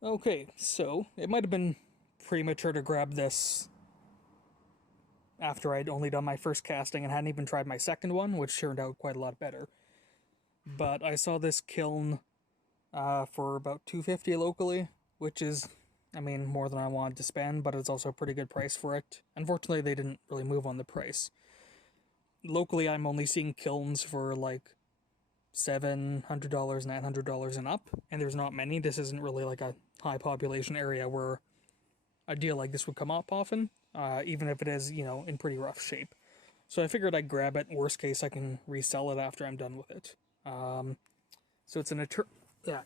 Okay, so it might have been premature to grab this after I'd only done my first casting and hadn't even tried my second one, which turned out quite a lot better. But I saw this kiln for about $250 locally, which is, I mean, more than I wanted to spend, but it's also a pretty good price for it. Unfortunately, they didn't really move on the price. Locally, I'm only seeing kilns for like $700, $900 and up, and there's not many. This isn't really like a high population area where a deal like this would come up often, even if it is, in pretty rough shape. So I figured I'd grab it. Worst case, I can resell it after I'm done with it. So it's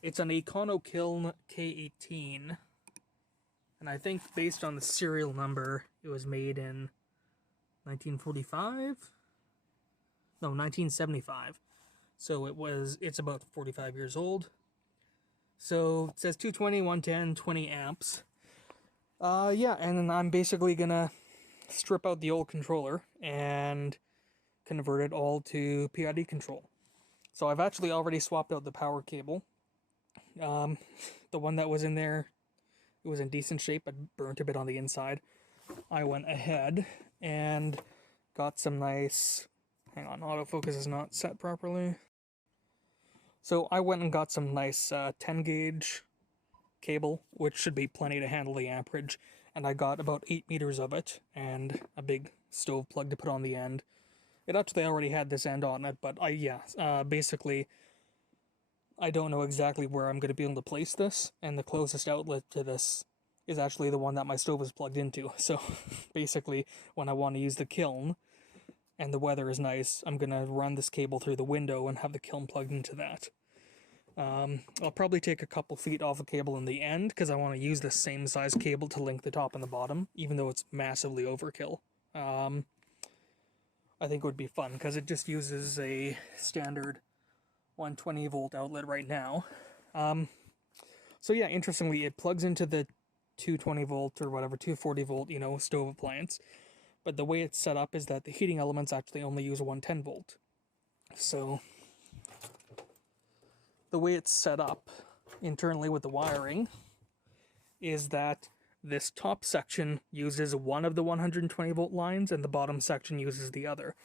it's an econo-kiln K18, and I think based on the serial number, it was made in 1945. No, 1975. So it's about 45 years old. So it says 220, 110, 20 amps. Yeah, and then I'm basically gonna strip out the old controller and convert it all to PID control. So I've actually already swapped out the power cable. The one that was in there, it was in decent shape, but burnt a bit on the inside. I went ahead and got some nice... Hang on, autofocus is not set properly. So I went and got some nice 10 gauge cable, which should be plenty to handle the amperage, and I got about 8 meters of it, and a big stove plug to put on the end. It actually already had this end on it, but basically, I don't know exactly where I'm going to be able to place this, and the closest outlet to this is actually the one that my stove is plugged into. So basically, when I want to use the kiln, and the weather is nice, I'm going to run this cable through the window and have the kiln plugged into that. I'll probably take a couple feet off the cable in the end, because I want to use the same size cable to link the top and the bottom, even though it's massively overkill. I think it would be fun, because it just uses a standard 120 volt outlet right now. So yeah, interestingly, it plugs into the 220 volt or whatever, 240 volt, stove appliance. But the way it's set up is that the heating elements actually only use 110 volt. So the way it's set up internally with the wiring is that this top section uses one of the 120 volt lines and the bottom section uses the other.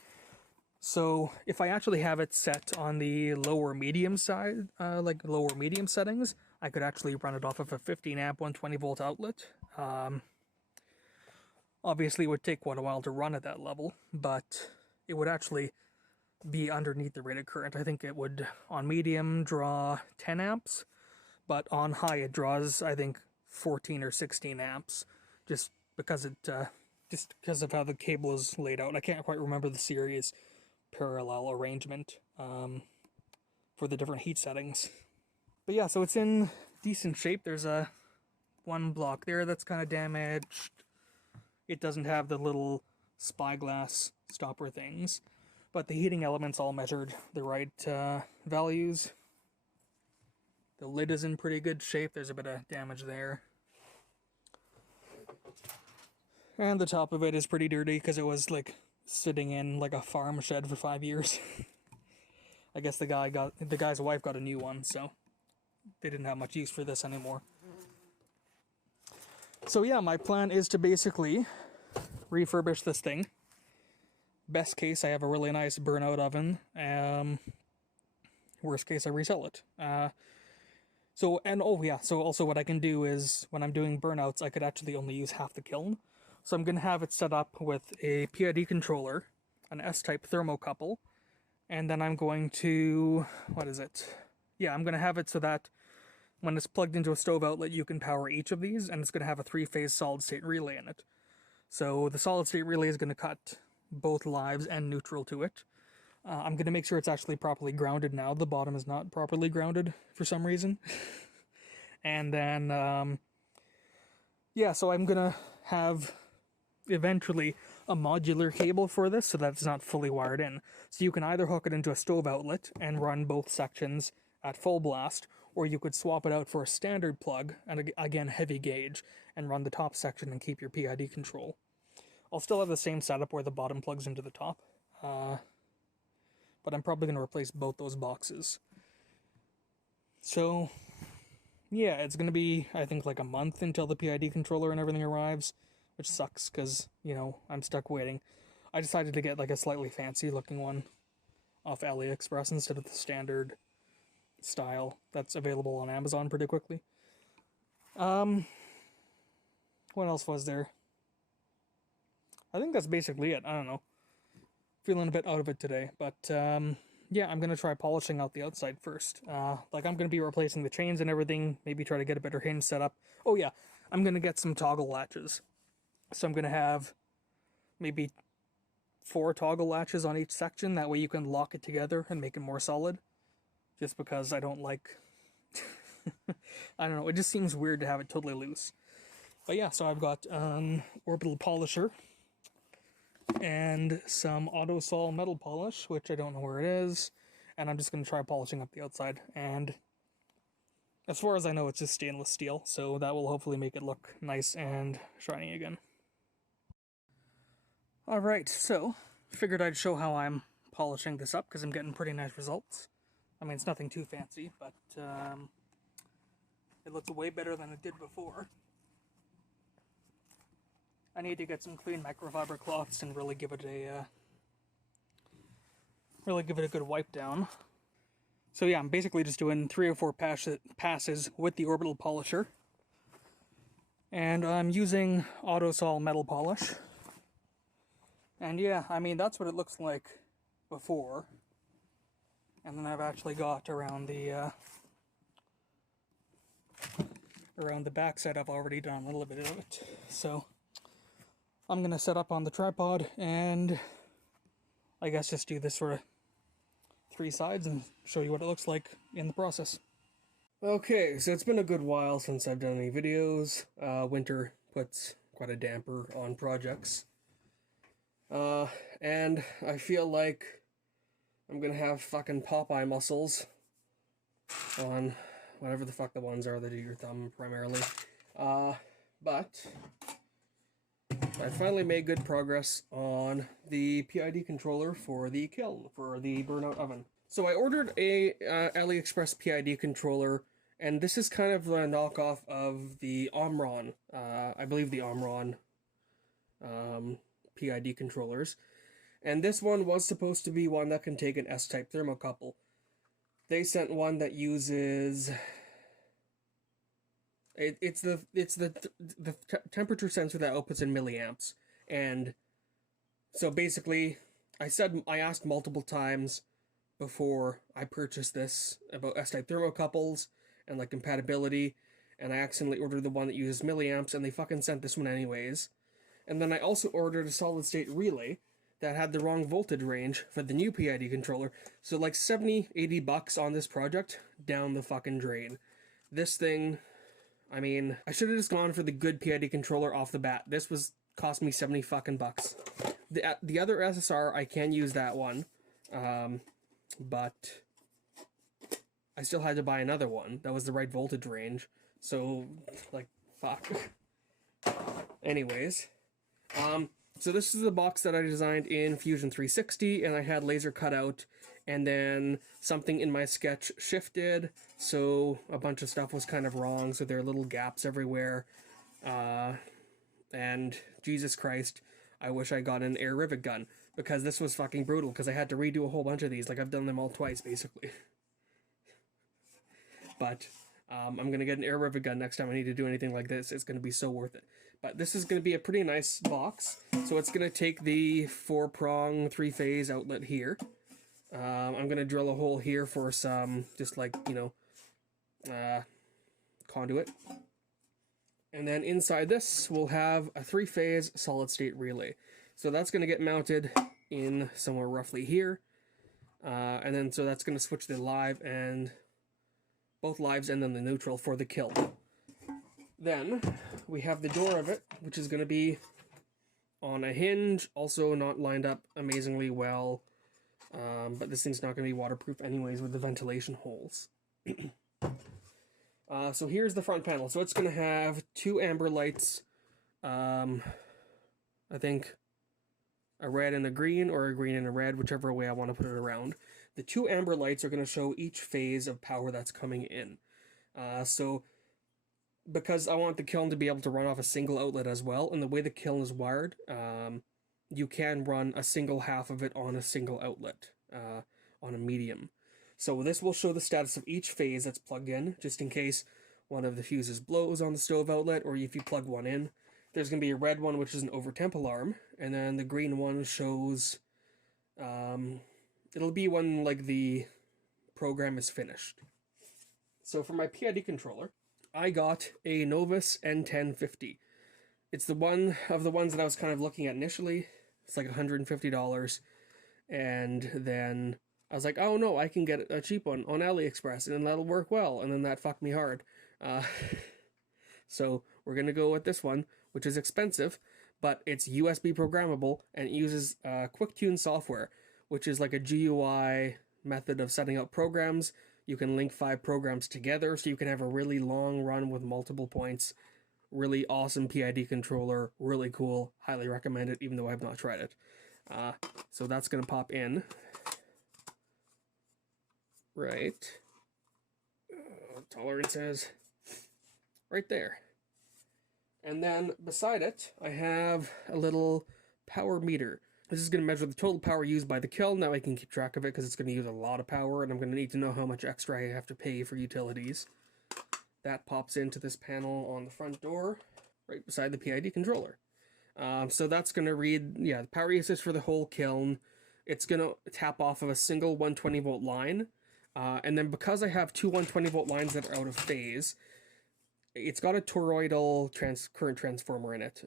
So if I actually have it set on the lower medium side, like lower medium settings, I could actually run it off of a 15 amp 120 volt outlet. Obviously, it would take quite a while to run at that level, but it would actually be underneath the rated current. I think it would, on medium, draw 10 amps, but on high it draws, I think, 14 or 16 amps, just because of how the cable is laid out. I can't quite remember the series parallel arrangement for the different heat settings. But yeah, so it's in decent shape. There's one block there that's kind of damaged. It doesn't have the little spyglass stopper things, but the heating elements all measured the right values. The lid is in pretty good shape. There's a bit of damage there. And the top of it is pretty dirty because it was like sitting in like a farm shed for 5 years. I guess the guy's wife got a new one, so they didn't have much use for this anymore. So yeah, my plan is to basically refurbish this thing. Best case, I have a really nice burnout oven. Worst case, I resell it. So also what I can do is, when I'm doing burnouts, I could actually only use half the kiln. So I'm going to have it set up with a PID controller, an S-type thermocouple, and then I'm going to, I'm going to have it so that when it's plugged into a stove outlet, you can power each of these, and it's going to have a 3-phase solid-state relay in it. So the solid-state relay is going to cut both lives and neutral to it. I'm going to make sure it's actually properly grounded now. The bottom is not properly grounded for some reason. And then, so I'm going to have eventually a modular cable for this so that it's not fully wired in. So you can either hook it into a stove outlet and run both sections at full blast, or you could swap it out for a standard plug, and again heavy gauge, and run the top section and keep your PID control. I'll still have the same setup where the bottom plugs into the top, but I'm probably going to replace both those boxes. So, yeah, it's going to be, I think, like a month until the PID controller and everything arrives, which sucks because, you know, I'm stuck waiting. I decided to get like a slightly fancy looking one off AliExpress instead of the standard style that's available on Amazon pretty quickly. What else was there? I think that's basically it. I don't know. Feeling a bit out of it today, but yeah, I'm gonna try polishing out the outside first. Like I'm gonna be replacing the chains and everything. Maybe try to get a better hinge set up. Oh yeah, I'm gonna get some toggle latches. So I'm gonna have maybe 4 toggle latches on each section. That way you can lock it together and make it more solid. Just because I don't like, I don't know. It just seems weird to have it totally loose. But yeah, so I've got an orbital polisher and some autosol metal polish, which I don't know where it is, and I'm just going to try polishing up the outside. And as far as I know, it's just stainless steel, so that will hopefully make it look nice and shiny again. Alright, so figured I'd show how I'm polishing this up because I'm getting pretty nice results. I mean, it's nothing too fancy, but it looks way better than it did before. I need to get some clean microfiber cloths and really give it a good wipe down. So yeah, I'm basically just doing 3 or 4 passes with the orbital polisher, and I'm using autosol metal polish. And yeah, I mean that's what it looks like before. And then I've actually got around the backside. I've already done a little bit of it. So I'm gonna set up on the tripod and I guess just do this for 3 sides and show you what it looks like in the process. Okay, so it's been a good while since I've done any videos. Winter puts quite a damper on projects. And I feel like I'm gonna have fucking Popeye muscles on whatever the fuck the ones are that do your thumb primarily. But I finally made good progress on the PID controller for the kiln, for the burnout oven. So I ordered a AliExpress PID controller, and this is kind of a knockoff of the Omron, I believe the Omron PID controllers. And this one was supposed to be one that can take an S-type thermocouple. They sent one that uses... It's the temperature sensor that outputs in milliamps, and so basically, I asked multiple times before I purchased this about S-type thermocouples and like compatibility, and I accidentally ordered the one that uses milliamps, and they fucking sent this one anyways. And then I also ordered a solid-state relay that had the wrong voltage range for the new PID controller, so like 70-80 bucks on this project down the fucking drain. This thing, I mean, I should have just gone for the good PID controller off the bat. This was cost me 70 fucking bucks. The other SSR, I can use that one, but I still had to buy another one that was the right voltage range. So, like, fuck. Anyways, so this is the box that I designed in Fusion 360, and I had laser cut out, and then something in my sketch shifted, so a bunch of stuff was kind of wrong, so there are little gaps everywhere, and Jesus Christ, I wish I got an air rivet gun, because this was fucking brutal, because I had to redo a whole bunch of these, like I've done them all twice, basically. But, I'm gonna get an air rivet gun next time I need to do anything like this. It's gonna be so worth it. But this is gonna be a pretty nice box, so it's gonna take the 4-prong 3-phase outlet here. I'm gonna drill a hole here for some, just like, you know, conduit. And then inside this, we'll have a 3-phase solid-state relay. So that's gonna get mounted in somewhere roughly here. And then, so that's gonna switch the live and both lives and then the neutral for the kiln. Then we have the door of it, which is gonna be on a hinge, also not lined up amazingly well. But this thing's not going to be waterproof anyways with the ventilation holes. So here's the front panel. So it's going to have 2 amber lights, I think a red and a green, or a green and a red, whichever way I want to put it around. The 2 amber lights are going to show each phase of power that's coming in. So because I want the kiln to be able to run off a single outlet as well, and the way the kiln is wired, you can run a single half of it on a single outlet, on a medium. So this will show the status of each phase that's plugged in, just in case one of the fuses blows on the stove outlet, or if you plug one in. There's going to be a red one, which is an overtemp alarm, and then the green one shows, it'll be when, like, the program is finished. So for my PID controller, I got a Novus N1050. It's the one of the ones that I was kind of looking at initially. It's like $150, and then I was like, oh no, I can get a cheap one on AliExpress, and that'll work well, and then that fucked me hard. So we're going to go with this one, which is expensive, but it's USB programmable, and it uses QuickTune software, which is like a GUI method of setting up programs. You can link 5 programs together, so you can have a really long run with multiple points. Really awesome PID controller, really cool, highly recommend it, even though I have not tried it. So that's going to pop in. Right. Tolerances. Right there. And then beside it, I have a little power meter. This is going to measure the total power used by the kiln. Now I can keep track of it because it's going to use a lot of power, and I'm going to need to know how much extra I have to pay for utilities. That pops into this panel on the front door, right beside the PID controller. So that's going to read, the power usage for the whole kiln. It's going to tap off of a single 120 volt line. And then because I have two 120 volt lines that are out of phase, it's got a toroidal current transformer in it.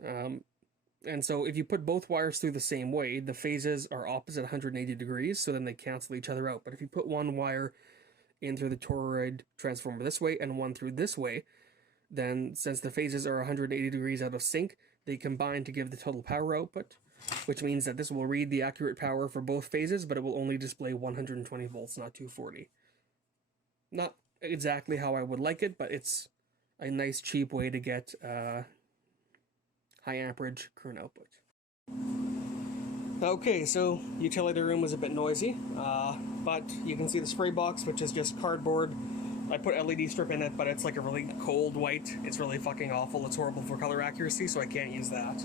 And so if you put both wires through the same way, the phases are opposite 180 degrees, so then they cancel each other out. But if you put one wire in through the toroid transformer this way and one through this way, then since the phases are 180 degrees out of sync, they combine to give the total power output, which means that this will read the accurate power for both phases, but it will only display 120 volts, not 240. Not exactly how I would like it, but it's a nice cheap way to get high amperage current output. Okay, so utility room was a bit noisy, but you can see the spray box, which is just cardboard. I put LED strip in it, but it's like a really cold white. It's really fucking awful. It's horrible for color accuracy, so I can't use that.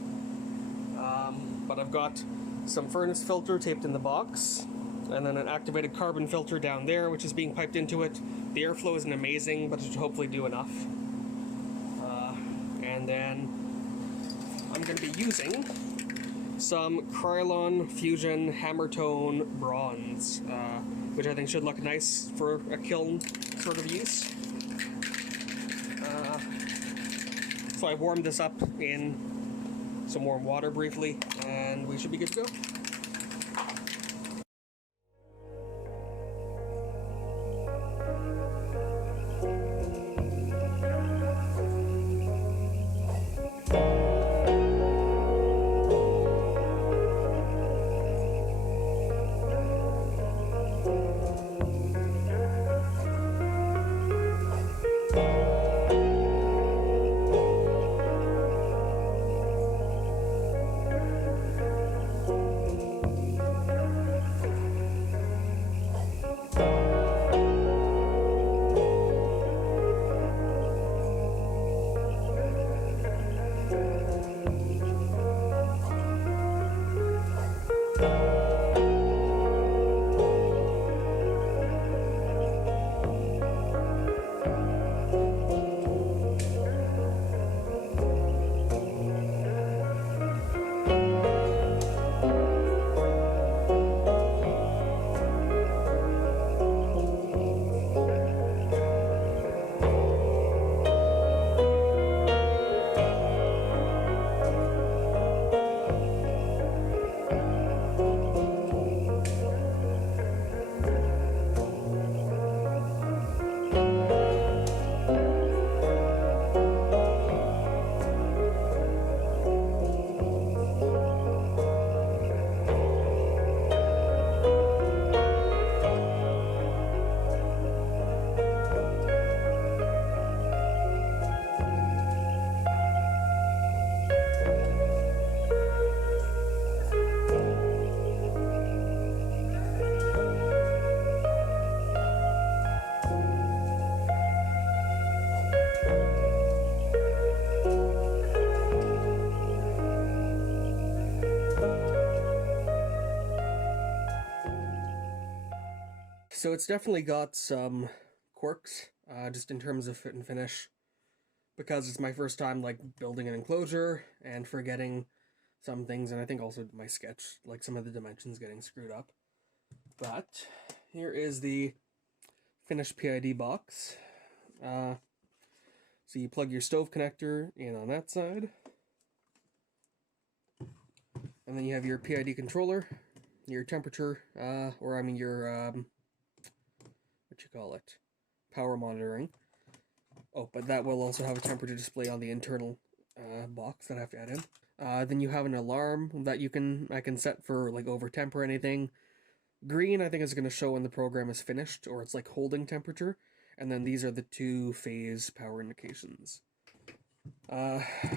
But I've got some furnace filter taped in the box, and then an activated carbon filter down there, which is being piped into it. The airflow isn't amazing, but it should hopefully do enough. And then I'm going to be using some Krylon Fusion Hammer Tone Bronze, which I think should look nice for a kiln sort of use. So I warmed this up in some warm water briefly, and we should be good to go. So it's definitely got some quirks, just in terms of fit and finish, because it's my first time like building an enclosure and forgetting some things, and I think also my sketch, like some of the dimensions getting screwed up. But here is the finished PID box. So you plug your stove connector in on that side, and then you have your PID controller, your temperature, or I mean your what you call it, power monitoring. Oh, but that will also have a temperature display on the internal box that I have to add in. Then you have an alarm that I can set for like over temp or anything. Green, I think, is going to show when the program is finished, or it's like holding temperature. And then these are the 2-phase power indications.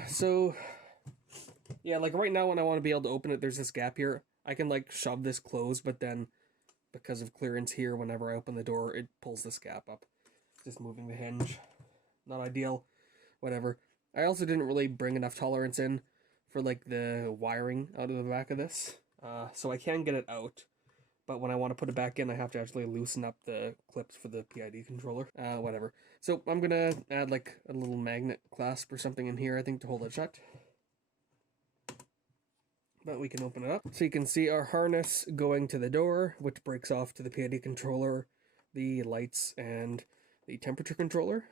So yeah, like right now when I want to be able to open it, there's this gap here. I can like shove this closed, but then because of clearance here, whenever I open the door, it pulls this gap up. Just moving the hinge. Not ideal. Whatever. I also didn't really bring enough tolerance in for like the wiring out of the back of this. So I can get it out. But when I want to put it back in, I have to actually loosen up the clips for the PID controller. Whatever. So I'm going to add like a little magnet clasp or something in here, I think, to hold it shut. But we can open it up. So you can see our harness going to the door, which breaks off to the PID controller, the lights, and the temperature controller.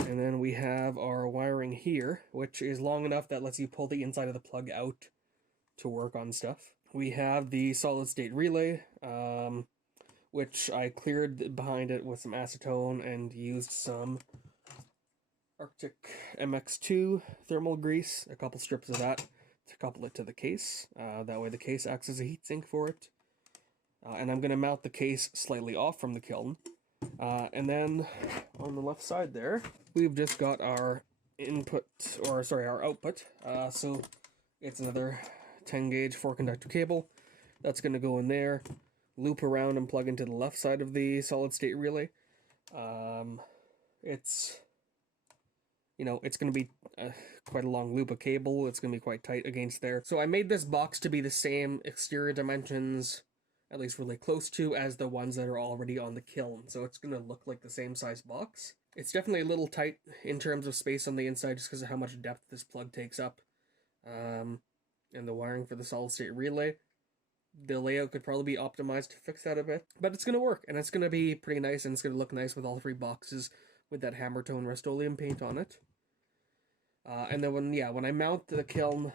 And then we have our wiring here, which is long enough that lets you pull the inside of the plug out to work on stuff. We have the solid state relay, which I cleared behind it with some acetone and used some Arctic MX2 thermal grease, a couple strips of that, to couple it to the case. That way the case acts as a heatsink for it. And I'm going to mount the case slightly off from the kiln. And then on the left side there, we've just got our our output. So it's another 10 gauge 4-conductor cable that's going to go in there, loop around and plug into the left side of the solid state relay. It's going to be quite a long loop of cable. It's going to be quite tight against there. So I made this box to be the same exterior dimensions, at least really close to, as the ones that are already on the kiln. So it's going to look like the same size box. It's definitely a little tight in terms of space on the inside just because of how much depth this plug takes up. And the wiring for the solid state relay. The layout could probably be optimized to fix that a bit. But it's going to work, and it's going to be pretty nice, and it's going to look nice with all 3 boxes with that hammer tone Rust-Oleum paint on it. And then when I mount the kiln,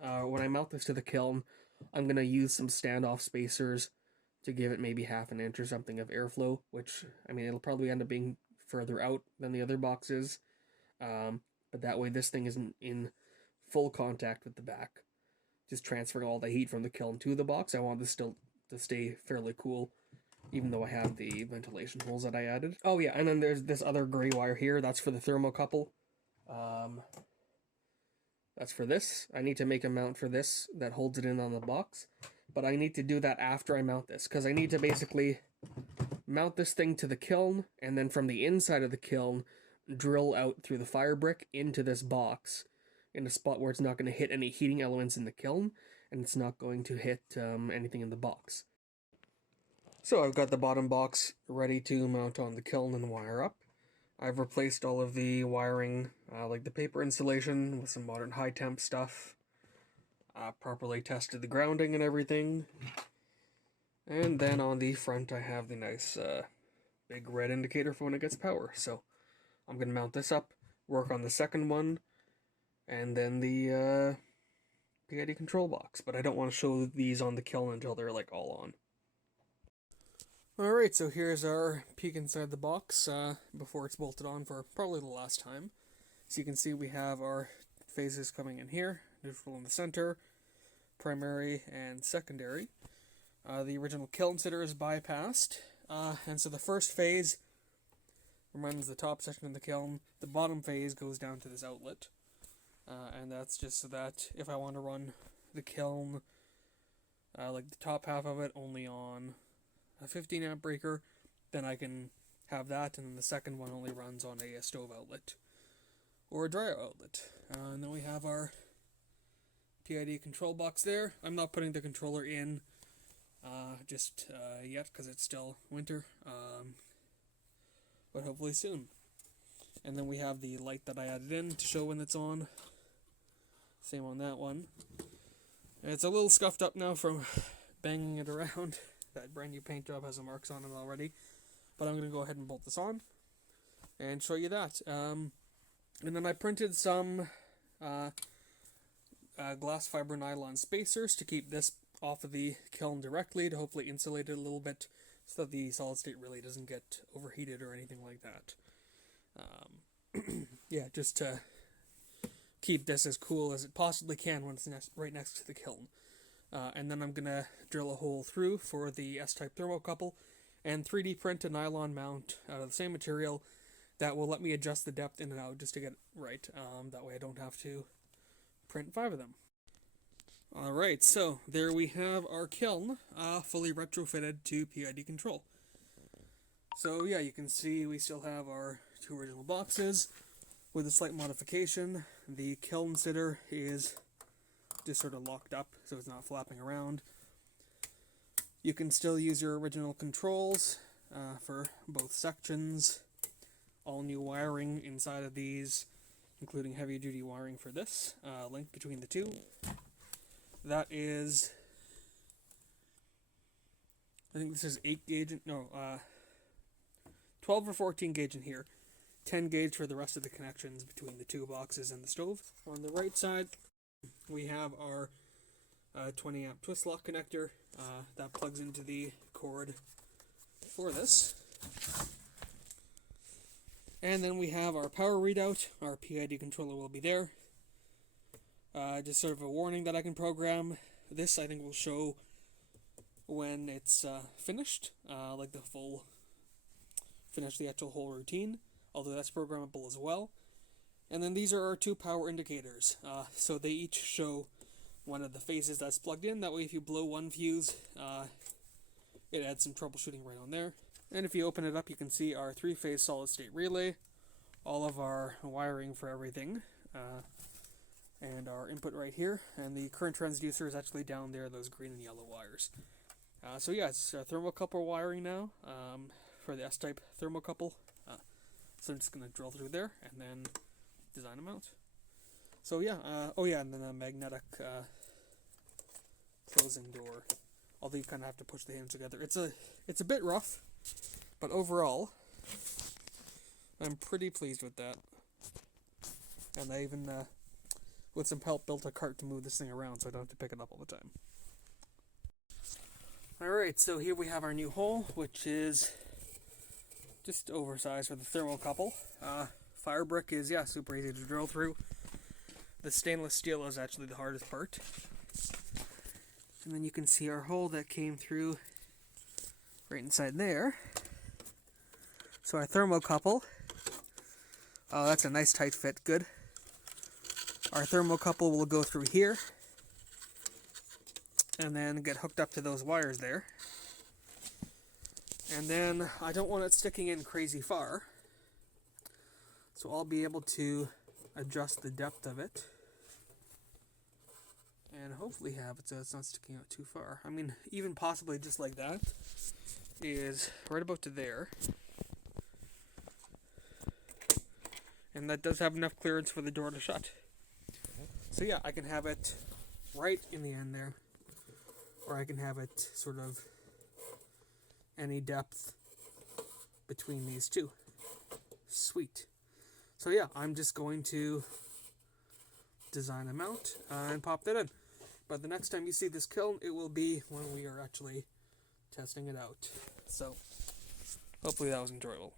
when I mount this to the kiln, I'm going to use some standoff spacers to give it maybe half an inch or something of airflow, which, I mean, it'll probably end up being further out than the other boxes. But that way this thing isn't in full contact with the back. Just transferring all the heat from the kiln to the box. I want this still to stay fairly cool, even though I have the ventilation holes that I added. Oh yeah, and then there's this other gray wire here. That's for the thermocouple. That's for this. I need to make a mount for this that holds it in on the box. But I need to do that after I mount this, because I need to basically mount this thing to the kiln, and then from the inside of the kiln, drill out through the fire brick into this box, in a spot where it's not going to hit any heating elements in the kiln, and it's not going to hit anything in the box. So I've got the bottom box ready to mount on the kiln and wire up. I've replaced all of the wiring, like the paper insulation, with some modern high temp stuff. Properly tested the grounding and everything. And then on the front I have the nice big red indicator for when it gets power. So I'm going to mount this up, work on the second one, and then the PID control box. But I don't want to show these on the kiln until they're like all on. Alright, so here's our peek inside the box before it's bolted on for probably the last time. So you can see we have our phases coming in here, neutral in the center, primary and secondary. The original kiln sitter is bypassed, and so the first phase runs the top section of the kiln. The bottom phase goes down to this outlet, and that's just so that if I want to run the kiln, like the top half of it, only on a 15 amp breaker, then I can have that, and then the second one only runs on a stove outlet or a dryer outlet. And then we have our PID control box there. I'm not putting the controller in just yet because it's still winter, but hopefully soon. And then we have the light that I added in to show when it's on. Same on that one. It's a little scuffed up now from banging it around. That brand new paint job has some marks on it already. But I'm going to go ahead and bolt this on and show you that. And then I printed some glass fiber nylon spacers to keep this off of the kiln directly, to hopefully insulate it a little bit so that the solid state really doesn't get overheated or anything like that. Yeah, just to keep this as cool as it possibly can when it's right next to the kiln. And then I'm going to drill a hole through for the S-type thermocouple and 3D print a nylon mount out of the same material that will let me adjust the depth in and out just to get it right. That way I don't have to print 5 of them. Alright, so there we have our kiln fully retrofitted to PID control. So yeah, you can see we still have our 2 original boxes with a slight modification. The kiln sitter is just sort of locked up so it's not flapping around. You can still use your original controls for both sections. All new wiring inside of these, including heavy duty wiring for this, link between the two. That is, I think this is 8 gauge, no, 12 or 14 gauge in here. 10 gauge for the rest of the connections between the 2 boxes and the stove. On the right side, we have our 20 amp twist lock connector that plugs into the cord for this. And then we have our power readout. Our PID controller will be there. Just sort of a warning that I can program. This I think will show when it's finished, like the full finish the actual whole routine, although that's programmable as well. And then these are our 2 power indicators. So they each show one of the phases that's plugged in. That way if you blow one fuse, it adds some troubleshooting right on there. And if you open it up, you can see our 3-phase solid state relay, all of our wiring for everything, and our input right here. And the current transducer is actually down there, those green and yellow wires. So yeah, it's thermocouple wiring now for the S-type thermocouple. So I'm just going to drill through there and then design a mount. So yeah, oh yeah, and then a magnetic closing door. Although you kind of have to push the hinge together. It's a bit rough, but overall, I'm pretty pleased with that. And I even, with some help, built a cart to move this thing around so I don't have to pick it up all the time. Alright, so here we have our new hole, which is just oversized for the thermocouple. Fire brick is, yeah, super easy to drill through. The stainless steel is actually the hardest part. And then you can see our hole that came through right inside there. So our thermocouple, oh, that's a nice tight fit, good. Our thermocouple will go through here and then get hooked up to those wires there. And then I don't want it sticking in crazy far, so I'll be able to adjust the depth of it and hopefully have it so it's not sticking out too far. I mean, even possibly just like that is right about to there. And that does have enough clearance for the door to shut. So yeah, I can have it right in the end there, or I can have it sort of any depth between these two. Sweet. So yeah, I'm just going to design a mount and pop that in. But the next time you see this kiln, it will be when we are actually testing it out. So hopefully that was enjoyable.